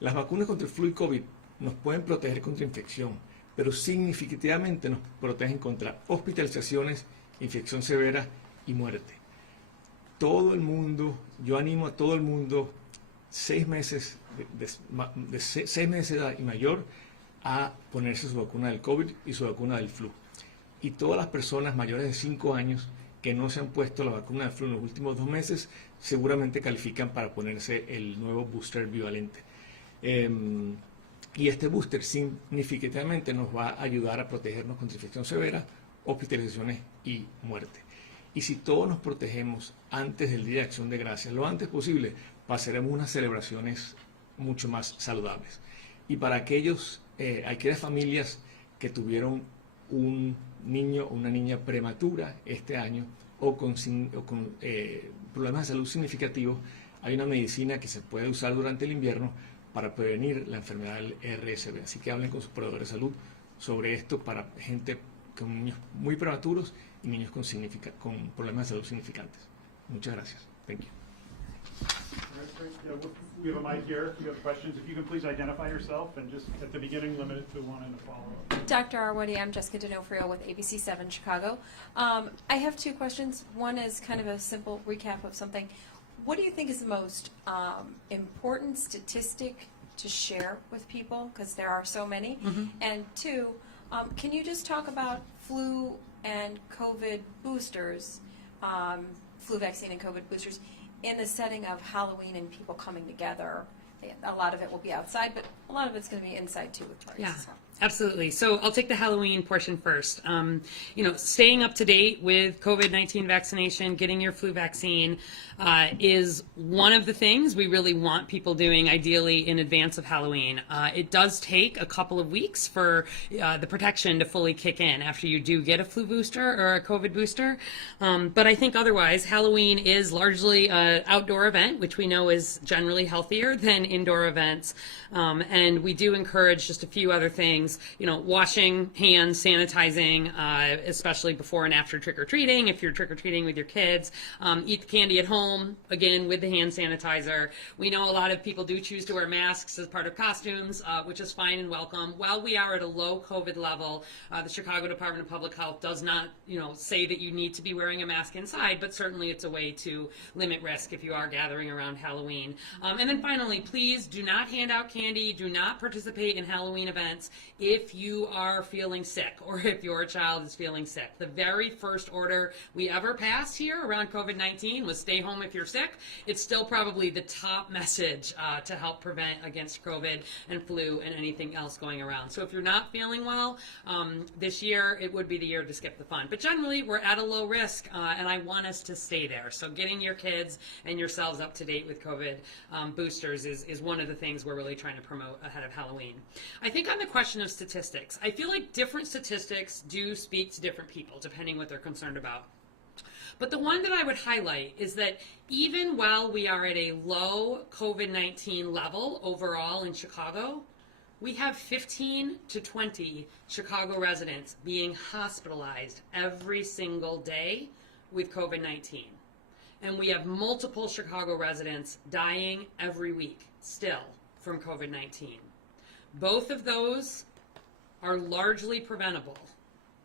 Las vacunas contra el flu y COVID nos pueden proteger contra infección, pero significativamente nos protegen contra hospitalizaciones, infección severa y muerte. Todo el mundo, yo animo a todo el mundo, 6 meses de 6 meses de edad y mayor, a ponerse su vacuna del COVID y su vacuna del flu. Y todas las personas mayores de 5 años que no se han puesto la vacuna del flu en los últimos 2 meses, seguramente califican para ponerse el nuevo booster bivalente. Y este booster significativamente nos va a ayudar a protegernos contra infección severa, hospitalizaciones y muerte. Y si todos nos protegemos antes del Día de Acción de Gracias, lo antes posible, pasaremos unas celebraciones mucho más saludables. Y para aquellas familias que tuvieron un niño o una niña prematura este año o con problemas de salud significativos, hay una medicina que se puede usar durante el invierno para prevenir la enfermedad del RSV. Así que hablen con sus proveedores de salud sobre esto para gente con niños muy prematuros y niños con problemas de salud significantes. Muchas gracias. Thank you. We have a mic here. If you have questions, if you can please identify yourself and just at the beginning limit it to 1 and a follow-up. Dr. Arwady, I'm Jessica D'Onofrio with ABC7 Chicago. I have 2 questions. One is kind of a simple recap of something. What do you think is the most important statistic to share with people? Because there are so many. Mm-hmm. And 2, can you just talk about flu and COVID boosters, flu vaccine and COVID boosters, in the setting of Halloween and people coming together? A lot of it will be outside, but a lot of it's going to be inside too with parties Yeah, as well. absolutely. So I'll take the Halloween portion first. Staying up to date with COVID-19 vaccination, getting your flu vaccine is one of the things we really want people doing, ideally in advance of Halloween. It does take a couple of weeks for the protection to fully kick in after you do get a flu booster or a COVID booster. But I think otherwise, Halloween is largely an outdoor event, which we know is generally healthier than indoor events. And we do encourage just a few other things, washing hands, sanitizing, especially before and after trick-or-treating. If you're trick-or-treating with your kids, eat the candy at home, again, with the hand sanitizer. We know a lot of people do choose to wear masks as part of costumes, which is fine and welcome. While we are at a low COVID level, the Chicago Department of Public Health does not, say that you need to be wearing a mask inside, but certainly it's a way to limit risk if you are gathering around Halloween. And then finally, please do not hand out candy, do not participate in Halloween events if you are feeling sick or if your child is feeling sick. The very first order we ever passed here around COVID-19 was stay home if you're sick. It's still probably the top message to help prevent against COVID and flu and anything else going around. So if you're not feeling well, this year it would be the year to skip the fun. But generally, we're at a low risk, and I want us to stay there. So getting your kids and yourselves up to date with COVID boosters is one of the things we're really trying to promote ahead of Halloween. I think on the question of statistics, I feel like different statistics do speak to different people depending what they're concerned about. But the one that I would highlight is that even while we are at a low COVID-19 level overall in Chicago, we have 15 to 20 Chicago residents being hospitalized every single day with COVID-19. And we have multiple Chicago residents dying every week still from COVID-19. Both of those are largely preventable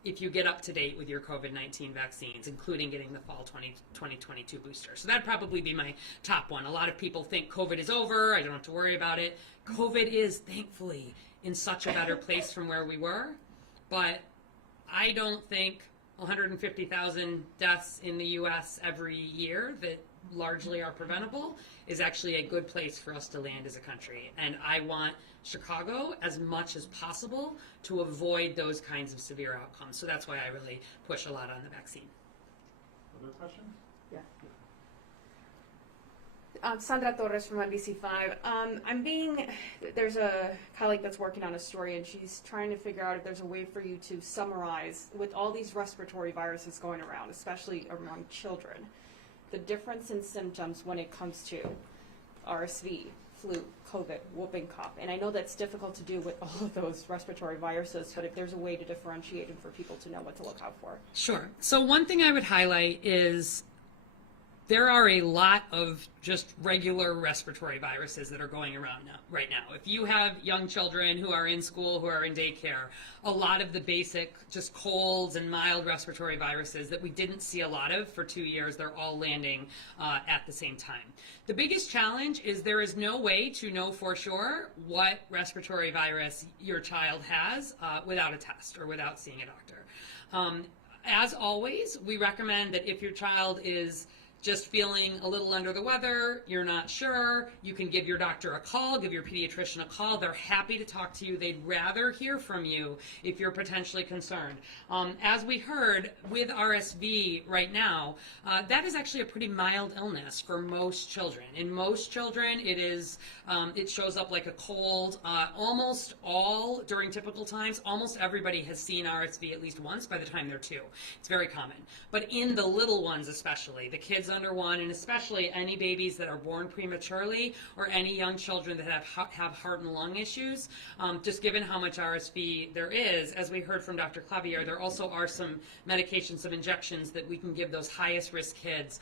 if you get up to date with your COVID-19 vaccines, including getting the fall 2022 booster. So that'd probably be my top one. A lot of people think COVID is over, I don't have to worry about it. COVID is, thankfully, in such a better place from where we were, but I don't think 150,000 deaths in the U.S. every year that largely are preventable is actually a good place for us to land as a country. And I want Chicago, as much as possible, to avoid those kinds of severe outcomes. So that's why I really push a lot on the vaccine. Other questions? Yeah. Sandra Torres from NBC5. There's a colleague that's working on a story, and she's trying to figure out if there's a way for you to summarize, with all these respiratory viruses going around, especially among children, the difference in symptoms when it comes to RSV, flu, COVID, whooping cough. And I know that's difficult to do with all of those respiratory viruses, but if there's a way to differentiate them for people to know what to look out for. Sure. So one thing I would highlight is there are a lot of just regular respiratory viruses that are going around right now. If you have young children who are in school, who are in daycare, a lot of the basic just colds and mild respiratory viruses that we didn't see a lot of for 2 years, they're all landing at the same time. The biggest challenge is there is no way to know for sure what respiratory virus your child has without a test or without seeing a doctor. As always, we recommend that if your child is just feeling a little under the weather, you're not sure, you can give your doctor a call, give your pediatrician a call. They're happy to talk to you. They'd rather hear from you if you're potentially concerned. As we heard with RSV right now, that is actually a pretty mild illness for most children. In most children, it shows up like a cold. Almost all, during typical times, almost everybody has seen RSV at least once by the time they're 2. It's very common. But in the little ones especially, the kids under 1, and especially any babies that are born prematurely or any young children that have heart and lung issues, just given how much RSV there is, as we heard from Dr. Clavier, there also are some medications, some injections that we can give those highest risk kids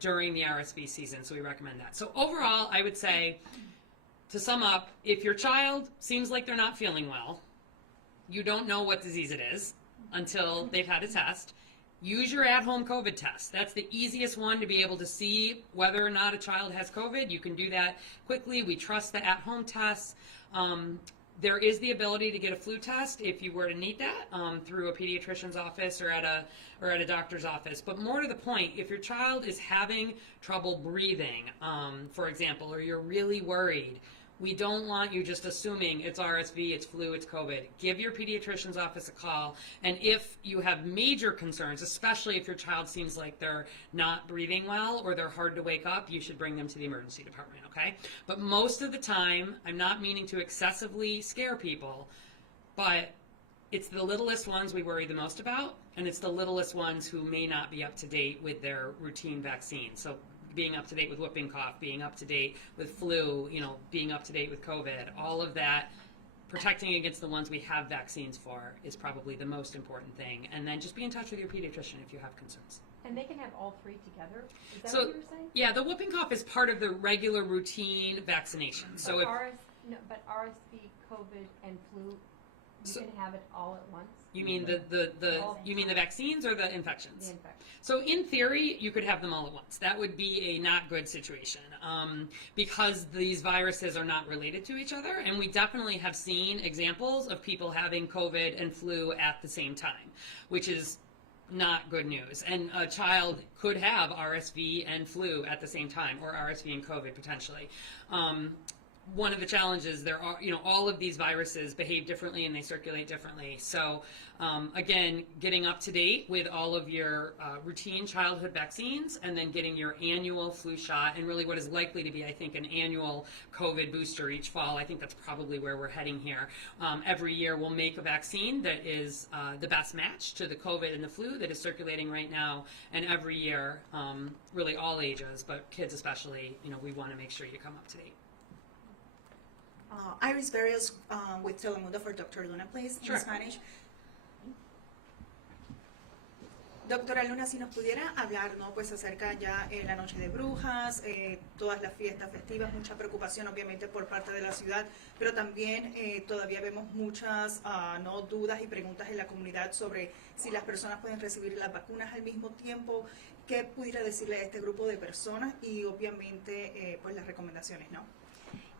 during the RSV season, so we recommend that. So overall, I would say, to sum up, if your child seems like they're not feeling well, you don't know what disease it is until they've had a test. Use your at-home COVID test. That's the easiest one to be able to see whether or not a child has COVID. You can do that quickly. We trust the at-home tests. There is the ability to get a flu test if you were to need that through a pediatrician's office or at a doctor's office. But more to the point, if your child is having trouble breathing, for example, or you're really worried, we don't want you just assuming it's RSV, it's flu, it's COVID. Give your pediatrician's office a call. And if you have major concerns, especially if your child seems like they're not breathing well or they're hard to wake up, you should bring them to the emergency department, okay? But most of the time, I'm not meaning to excessively scare people, but it's the littlest ones we worry the most about, and it's the littlest ones who may not be up to date with their routine vaccine. So being up to date with whooping cough, being up to date with flu, being up to date with COVID, all of that, protecting against the ones we have vaccines for is probably the most important thing. And then just be in touch with your pediatrician if you have concerns. And they can have all 3 together? Is that So, what you were saying? Yeah, the whooping cough is part of the regular routine vaccination. But RSV, COVID, and flu, you can have it all at once? You mean you mean the vaccines or the infections? So in theory, you could have them all at once. That would be a not good situation because these viruses are not related to each other. And we definitely have seen examples of people having COVID and flu at the same time, which is not good news. And a child could have RSV and flu at the same time, or RSV and COVID potentially. One of the challenges there are, all of these viruses behave differently and they circulate differently. So again, getting up to date with all of your routine childhood vaccines and then getting your annual flu shot and really what is likely to be, I think, an annual COVID booster each fall. I think that's probably where we're heading here. Every year we'll make a vaccine that is the best match to the COVID and the flu that is circulating right now. And every year, really all ages, but kids especially, we want to make sure you come up to date. Iris Barrios with Telemundo for Dr. Luna, please, Sure. in Spanish. Doctora Luna, si nos pudiera hablar, ¿no? Pues acerca ya la Noche de Brujas, todas las fiestas festivas, mucha preocupación obviamente por parte de la ciudad, pero también todavía vemos muchas no dudas y preguntas en la comunidad sobre si las personas pueden recibir las vacunas al mismo tiempo. ¿Qué pudiera decirle a este grupo de personas y obviamente pues las recomendaciones, ¿no?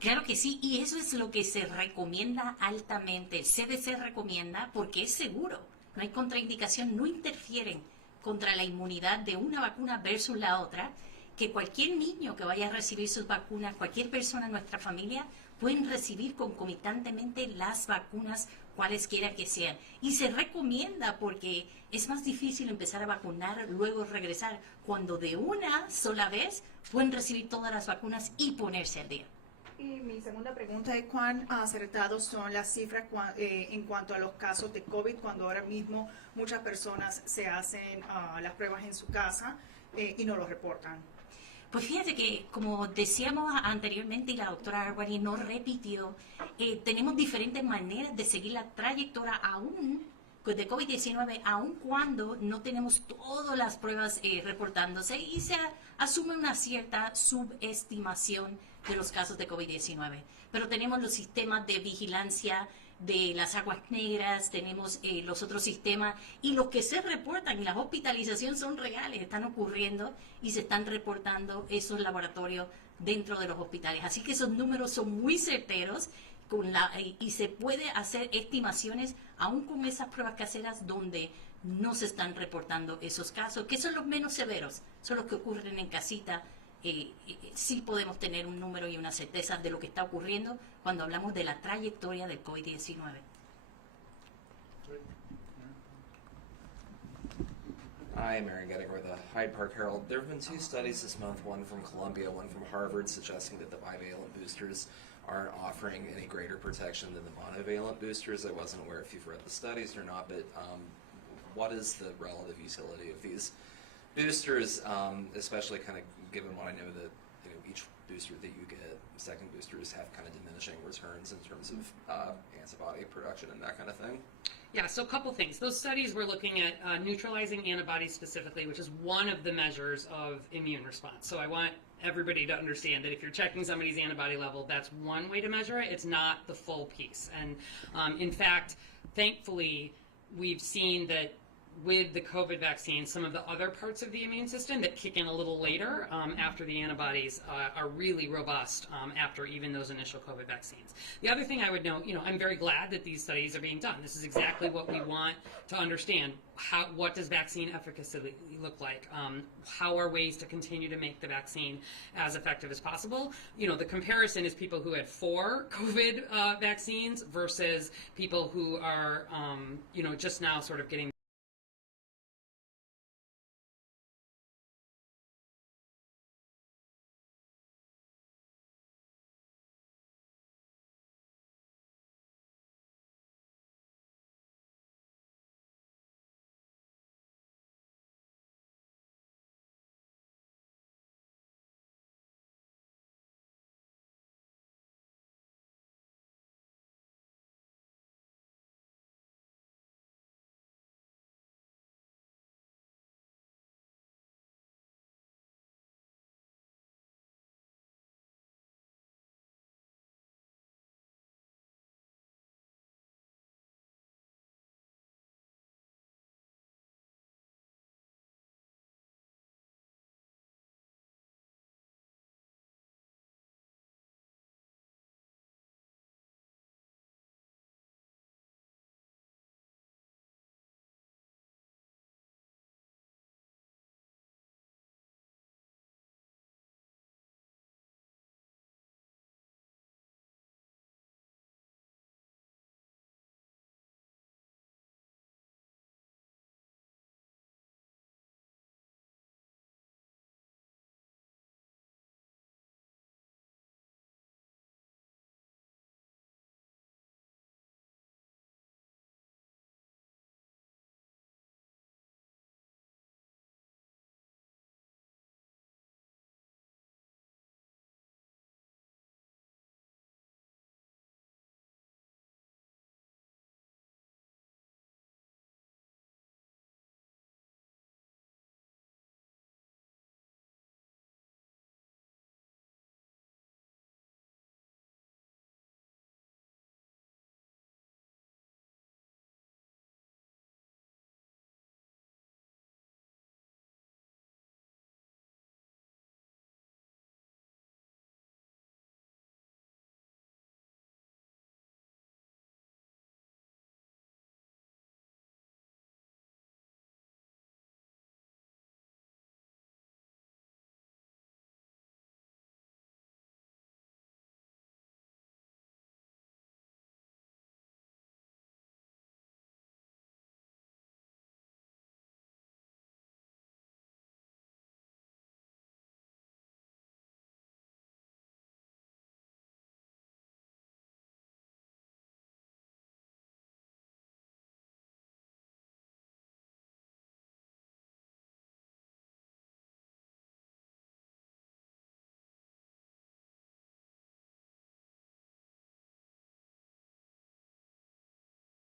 Claro que sí, y eso es lo que se recomienda altamente. El CDC recomienda porque es seguro, no hay contraindicación, no interfieren contra la inmunidad de una vacuna versus la otra, que cualquier niño que vaya a recibir sus vacunas, cualquier persona en nuestra familia, pueden recibir concomitantemente las vacunas cualesquiera que sean. Y se recomienda porque es más difícil empezar a vacunar, luego regresar, cuando de una sola vez pueden recibir todas las vacunas y ponerse al día. Y mi segunda pregunta es cuán acertados son las cifras en cuanto a los casos de COVID, cuando ahora mismo muchas personas se hacen las pruebas en su casa y no lo reportan. Pues fíjate que, como decíamos anteriormente y la doctora Arbani nos repitió, tenemos diferentes maneras de seguir la trayectoria aún de COVID-19, aun cuando no tenemos todas las pruebas reportándose y se asume una cierta subestimación de los casos de COVID-19. Pero tenemos los sistemas de vigilancia de las aguas negras, tenemos los otros sistemas y los que se reportan y las hospitalizaciones son reales, están ocurriendo y se están reportando esos laboratorios dentro de los hospitales. Así que esos números son muy certeros y se puede hacer estimaciones aún con esas pruebas caseras donde no se están reportando esos casos, que son los menos severos, son los que ocurren en casita. Sí podemos tener un número y una certeza de lo que está ocurriendo cuando hablamos de la trayectoria del COVID-19. Hi, Mary Gettinger with the Hyde Park Herald. There have been two studies this month, one from Columbia, one from Harvard, suggesting that the bivalent boosters aren't offering any greater protection than the monovalent boosters. I wasn't aware if you've read the studies or not, but what is the relative utility of these boosters, especially kind of given what I know that each booster that you get, second boosters have kind of diminishing returns in terms of antibody production and that kind of thing? Yeah, so a couple things. Those studies were looking at neutralizing antibodies specifically, which is one of the measures of immune response. So I want everybody to understand that if you're checking somebody's antibody level, that's one way to measure it. It's not the full piece. And in fact, thankfully, we've seen that with the COVID vaccine, some of the other parts of the immune system that kick in a little later after the antibodies are really robust after even those initial COVID vaccines. The other thing I would note, I'm very glad that these studies are being done. This is exactly what we want to understand. What does vaccine efficacy look like? How are ways to continue to make the vaccine as effective as possible? The comparison is people who had 4 COVID vaccines versus people who are, just now sort of getting